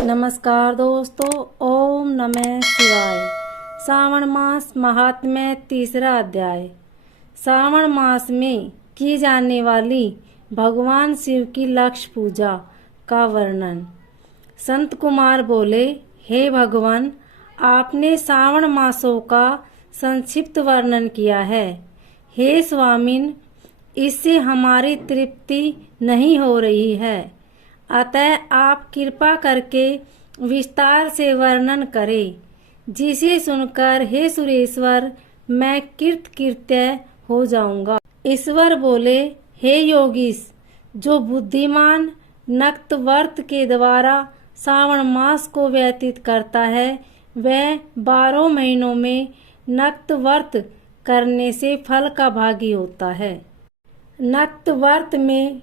नमस्कार दोस्तों, ओम नमः शिवाय। श्रावण मास महात्म्य तीसरा अध्याय। श्रावण मास में की जाने वाली भगवान शिव की लक्ष्य पूजा का वर्णन। संत कुमार बोले, हे भगवान, आपने श्रावण मासों का संक्षिप्त वर्णन किया है। हे स्वामिन, इससे हमारी तृप्ति नहीं हो रही है, अतः आप कृपा करके विस्तार से वर्णन करें, जिसे सुनकर हे सुरेश्वर मैं कृतकृत्य हो जाऊंगा। ईश्वर बोले, हे योगीश, जो बुद्धिमान नक्त व्रत के द्वारा श्रावण मास को व्यतीत करता है, वह 12 महीनों में नक्त व्रत करने से फल का भागी होता है। नक्त व्रत में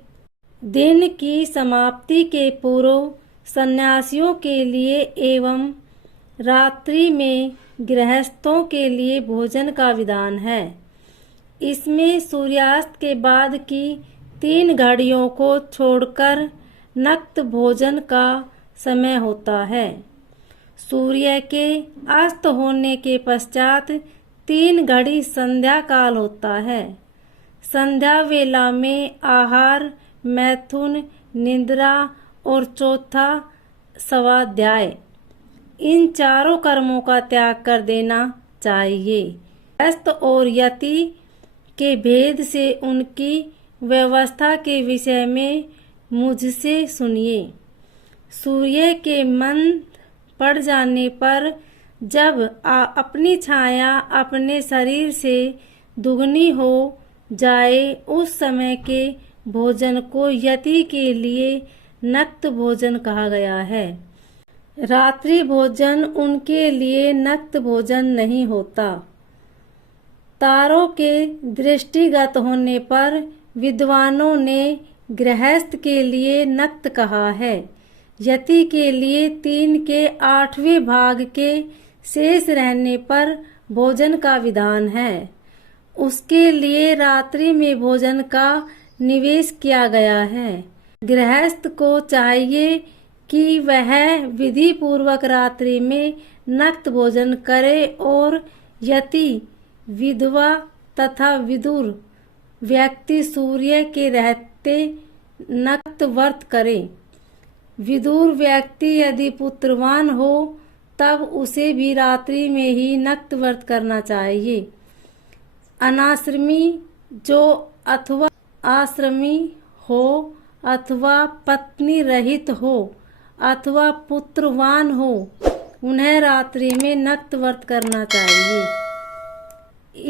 दिन की समाप्ति के पूर्व सन्यासियों के लिए एवं रात्रि में गृहस्थों के लिए भोजन का विधान है। इसमें सूर्यास्त के बाद की 3 घड़ियों को छोड़कर नक्त भोजन का समय होता है। सूर्य के अस्त होने के पश्चात 3 घड़ी संध्या काल होता है। संध्या वेला में आहार, मैथुन, निद्रा और चौथा स्वाध्याय, इन चारों कर्मों का त्याग कर देना चाहिए। गृहस्थ और यति के भेद से उनकी व्यवस्था के विषय में मुझसे सुनिए। सूर्य के मंद पड़ जाने पर जब अपनी छाया अपने शरीर से दुगनी हो जाए, उस समय के भोजन को यति के लिए नक्त भोजन कहा गया है। रात्रि भोजन उनके लिए नक्त भोजन नहीं होता। तारों के दृष्टिगत होने पर विद्वानों ने गृहस्थ के लिए नक्त कहा है। यति के लिए 3 के 8वें भाग के शेष रहने पर भोजन का विधान है। उसके लिए रात्रि में भोजन का निवेश किया गया है। गृहस्थ को चाहिए कि वह विधि पूर्वक रात्रि में नक्त भोजन करे और यति, विधवा तथा विदुर व्यक्ति सूर्य के रहते नक्त व्रत करे। विदुर व्यक्ति यदि पुत्रवान हो तब उसे भी रात्रि में ही नक्त व्रत करना चाहिए। अनाश्रमी जो अथवा आश्रमी हो अथवा पत्नी रहित हो अथवा पुत्रवान हो, उन्हें रात्रि में नक्त व्रत करना चाहिए।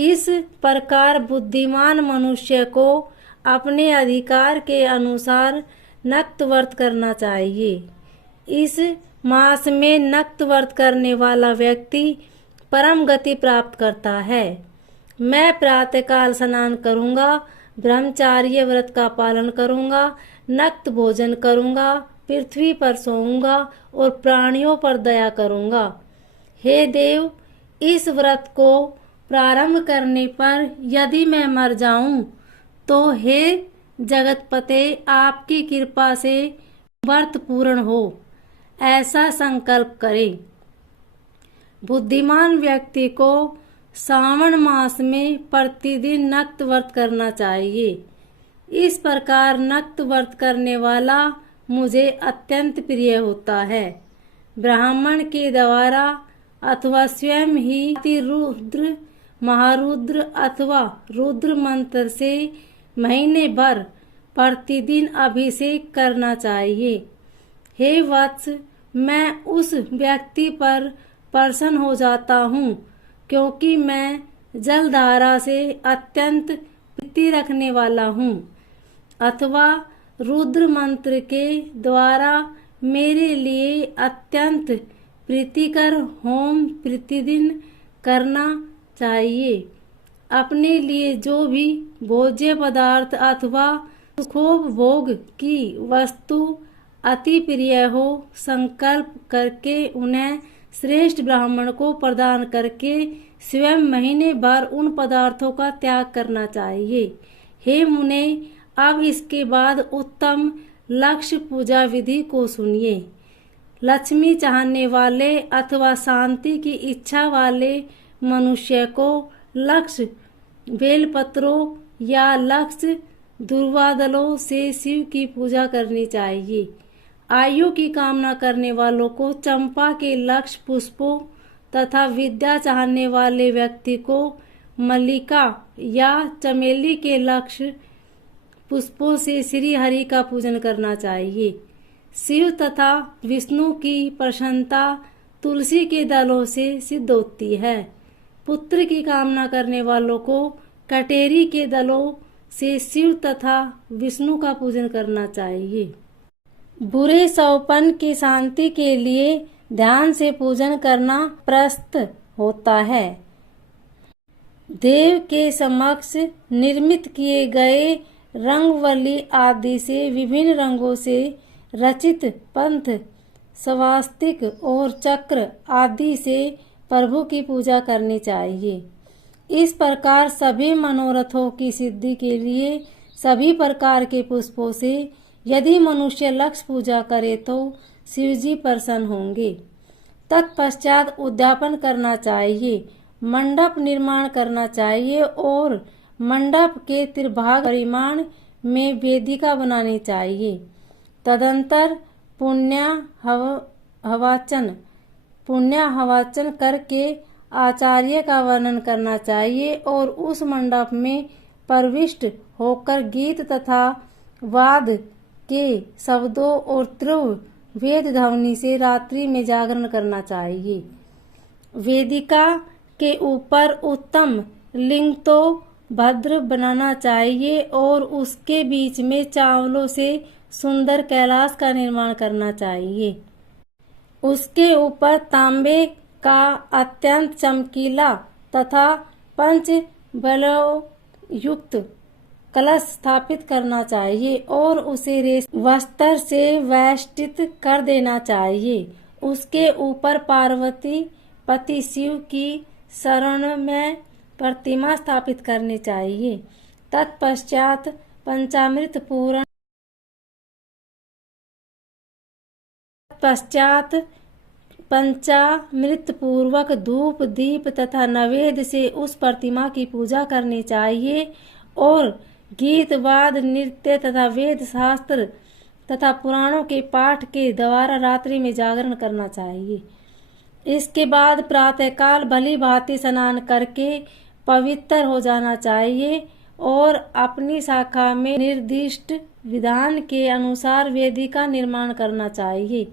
इस प्रकार बुद्धिमान मनुष्य को अपने अधिकार के अनुसार नक्त व्रत करना चाहिए। इस मास में नक्त व्रत करने वाला व्यक्ति परम गति प्राप्त करता है। मैं प्रातःकाल स्नान करूंगा, ब्रह्मचार्य व्रत का पालन करूंगा, नक्त भोजन करूंगा, पृथ्वी पर सोऊंगा और प्राणियों पर दया करूंगा। हे देव, इस व्रत को प्रारंभ करने पर यदि मैं मर जाऊं तो हे जगतपते, आपकी कृपा से व्रत पूर्ण हो, ऐसा संकल्प करें। बुद्धिमान व्यक्ति को श्रावण मास में प्रतिदिन नक्त व्रत करना चाहिए। इस प्रकार नक्त व्रत करने वाला मुझे अत्यंत प्रिय होता है। ब्राह्मण के द्वारा अथवा स्वयं ही रुद्र, महारुद्र अथवा रुद्र मंत्र से महीने भर प्रतिदिन अभिषेक करना चाहिए। हे वत्स, मैं उस व्यक्ति पर प्रसन्न हो जाता हूँ, क्योंकि मैं जलधारा से अत्यंत प्रीति रखने वाला हूँ। अथवा रुद्र मंत्र के द्वारा मेरे लिए अत्यंत प्रीतिकर होम प्रतिदिन करना चाहिए। अपने लिए जो भी भोज्य पदार्थ अथवा खूब भोग की वस्तु अति प्रिय हो, संकल्प करके उन्हें श्रेष्ठ ब्राह्मण को प्रदान करके स्वयं महीने भर उन पदार्थों का त्याग करना चाहिए। हे मुने, अब इसके बाद उत्तम लक्ष्य पूजा विधि को सुनिए। लक्ष्मी चाहने वाले अथवा शांति की इच्छा वाले मनुष्य को लक्ष्य बेलपत्रों या लक्ष्य दुर्वादलों से शिव की पूजा करनी चाहिए। आयु की कामना करने वालों को चंपा के लक्ष्य पुष्पों तथा विद्या चाहने वाले व्यक्ति को मल्लिका या चमेली के लक्ष्य पुष्पों से श्री हरि का पूजन करना चाहिए। शिव तथा विष्णु की प्रसन्नता तुलसी के दलों से सिद्ध होती है। पुत्र की कामना करने वालों को कटेरी के दलों से शिव तथा विष्णु का पूजन करना चाहिए। बुरे स्वप्न की शांति के लिए ध्यान से पूजन करना प्रशस्त होता है। देव के समक्ष निर्मित किए गए रंगवली आदि से विभिन्न रंगों से रचित पंथ, स्वास्तिक और चक्र आदि से प्रभु की पूजा करनी चाहिए। इस प्रकार सभी मनोरथों की सिद्धि के लिए सभी प्रकार के पुष्पों से यदि मनुष्य लक्ष्य पूजा करे तो शिवजी प्रसन्न होंगे। तत्पश्चात उद्यापन करना चाहिए, मंडप निर्माण करना चाहिए और मंडप के त्रिभाग परिमाण में वेदिका बनानी चाहिए। तदंतर पुण्याहवाचन करके आचार्य का वर्णन करना चाहिए और उस मंडप में प्रविष्ट होकर गीत तथा वाद के शब्दों और तीव्र वेद ध्वनि से रात्रि में जागरण करना चाहिए। वेदिका के ऊपर उत्तम लिंग तो भद्र बनाना चाहिए और उसके बीच में चावलों से सुंदर कैलाश का निर्माण करना चाहिए। उसके ऊपर तांबे का अत्यंत चमकीला तथा पंच बलों युक्त कलश स्थापित करना चाहिए और उसे रेशमी वस्त्र से वेष्टित कर देना चाहिए। उसके ऊपर पार्वती पति शिव की शरण में प्रतिमा स्थापित करनी चाहिए। तत्पश्चात पंचामृत पूर्वक धूप दीप तथा नैवेद्य से उस प्रतिमा की पूजा करनी चाहिए और गीत वाद नृत्य तथा वेद शास्त्र तथा पुराणों के पाठ के द्वारा रात्रि में जागरण करना चाहिए। इसके बाद प्रातःकाल भली भांति स्नान करके पवित्र हो जाना चाहिए और अपनी शाखा में निर्दिष्ट विधान के अनुसार वेदी का निर्माण करना चाहिए।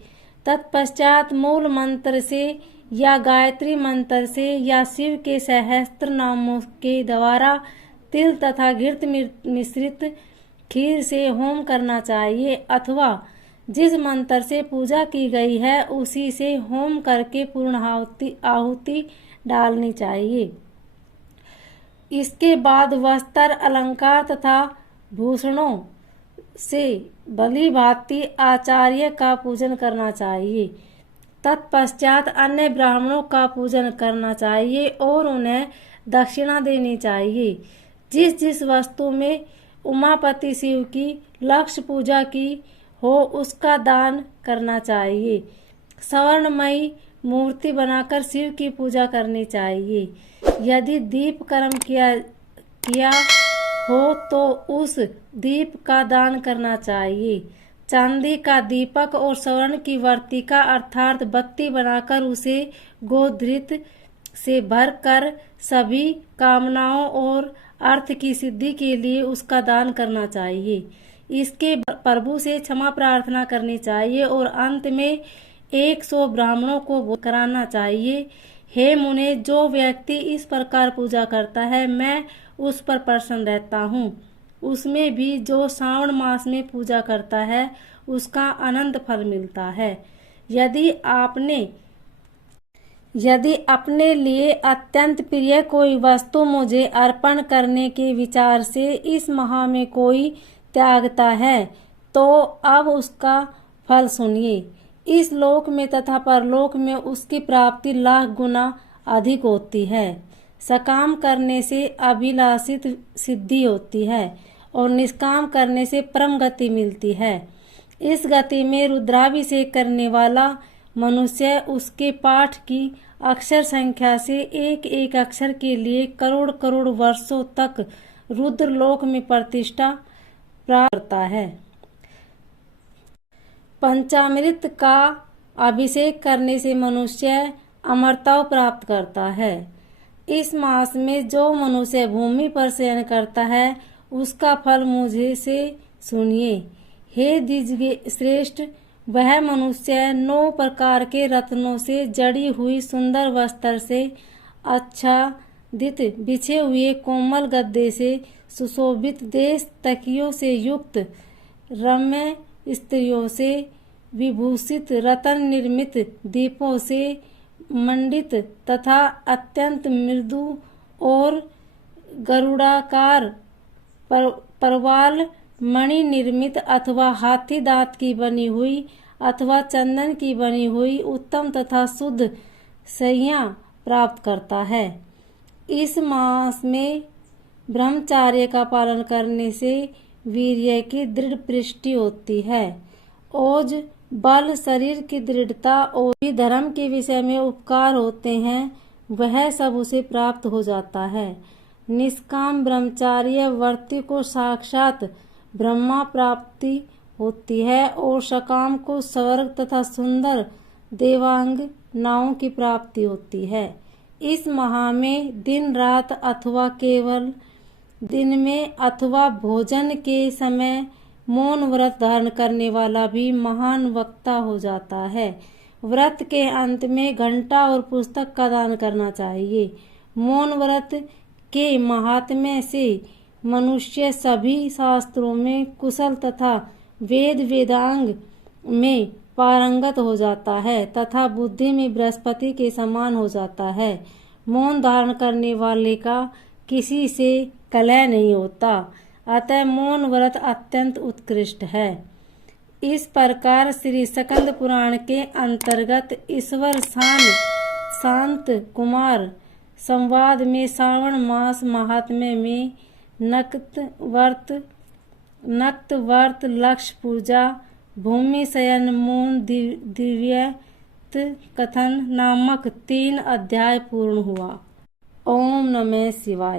तत्पश्चात मूल मंत्र से या गायत्री मंत्र से या शिव के सहस्त्र नामों के द्वारा तिल तथा घृत मिश्रित खीर से होम करना चाहिए अथवा जिस मंत्र से पूजा की गई है उसी से होम करके पूर्ण आहुति डालनी चाहिए। इसके बाद वस्त्र अलंकार तथा भूषणों से भली भांति आचार्य का पूजन करना चाहिए। तत्पश्चात अन्य ब्राह्मणों का पूजन करना चाहिए और उन्हें दक्षिणा देनी चाहिए। जिस जिस वस्तु में उमापति शिव की लक्ष्य पूजा की हो उसका दान करना चाहिए। स्वर्णमयी मूर्ति बनाकर शिव की पूजा करनी चाहिए। यदि दीप कर्म किया हो तो उस दीप का दान करना चाहिए। चांदी का दीपक और स्वर्ण की वर्तिका अर्थात बत्ती बनाकर उसे गोधृत से भरकर सभी कामनाओं और अर्थ की सिद्धि के लिए उसका दान करना चाहिए। इसके प्रभु से क्षमा प्रार्थना करनी चाहिए और अंत में 100 ब्राह्मणों को कराना चाहिए। हे मुने, जो व्यक्ति इस प्रकार पूजा करता है मैं उस पर प्रसन्न रहता हूँ। उसमें भी जो श्रावण मास में पूजा करता है उसका अनंत फल मिलता है। यदि अपने लिए अत्यंत प्रिय कोई वस्तु मुझे अर्पण करने के विचार से इस माह में कोई त्यागता है तो अब उसका फल सुनिए। इस लोक में तथा परलोक में उसकी प्राप्ति लाख गुना अधिक होती है। सकाम करने से अभिलाषित सिद्धि होती है और निष्काम करने से परम गति मिलती है। इस गति में रुद्राभिषेक करने वाला मनुष्य उसके पाठ की अक्षर संख्या से एक एक अक्षर के लिए करोड़ करोड़ वर्षों तक रुद्रलोक में प्रतिष्ठा प्राप्त करता है। पंचामृत का अभिषेक करने से मनुष्य अमरता प्राप्त करता है। इस मास में जो मनुष्य भूमि पर शयन करता है उसका फल मुझे से सुनिए। हे द्विज श्रेष्ठ, वह मनुष्य 9 प्रकार के रत्नों से जड़ी हुई सुंदर वस्त्र से आच्छादित बिछे हुए कोमल गद्दे से सुशोभित देश तकियों से युक्त रम्य स्त्रियों से विभूषित रत्न निर्मित दीपों से मंडित तथा अत्यंत मृदु और गरुड़ाकार परवाल मणि निर्मित अथवा हाथी दांत की बनी हुई अथवा चंदन की बनी हुई उत्तम तथा शुद्ध शैया प्राप्त करता है। इस मास में ब्रह्मचार्य का पालन करने से वीर्य की दृढ़ पुष्टि होती है। ओज बल शरीर की दृढ़ता और भी धर्म के विषय में उपकार होते हैं, वह सब उसे प्राप्त हो जाता है। निष्काम ब्रह्मचार्य वर्ती को साक्षात ब्रह्मा प्राप्ति होती है और सकाम को स्वर्ग तथा सुंदर देवांग नाओं की प्राप्ति होती है। इस माह में दिन रात अथवा केवल दिन में अथवा भोजन के समय मौन व्रत धारण करने वाला भी महान वक्ता हो जाता है। व्रत के अंत में घंटा और पुस्तक का दान करना चाहिए। मौन व्रत के महात्म्य से मनुष्य सभी शास्त्रों में कुशल तथा वेद वेदांग में पारंगत हो जाता है तथा बुद्धि में बृहस्पति के समान हो जाता है। मौन धारण करने वाले का किसी से कलह नहीं होता, अतः मौन व्रत अत्यंत उत्कृष्ट है। इस प्रकार श्री स्कंद पुराण के अंतर्गत ईश्वर शांत कुमार संवाद में श्रावण मास महात्म्य में नक्त व्रत लक्ष्य पूजा भूमि शयन मौन दिव्यत कथन नामक 3 अध्याय पूर्ण हुआ। ओम नमः शिवाय।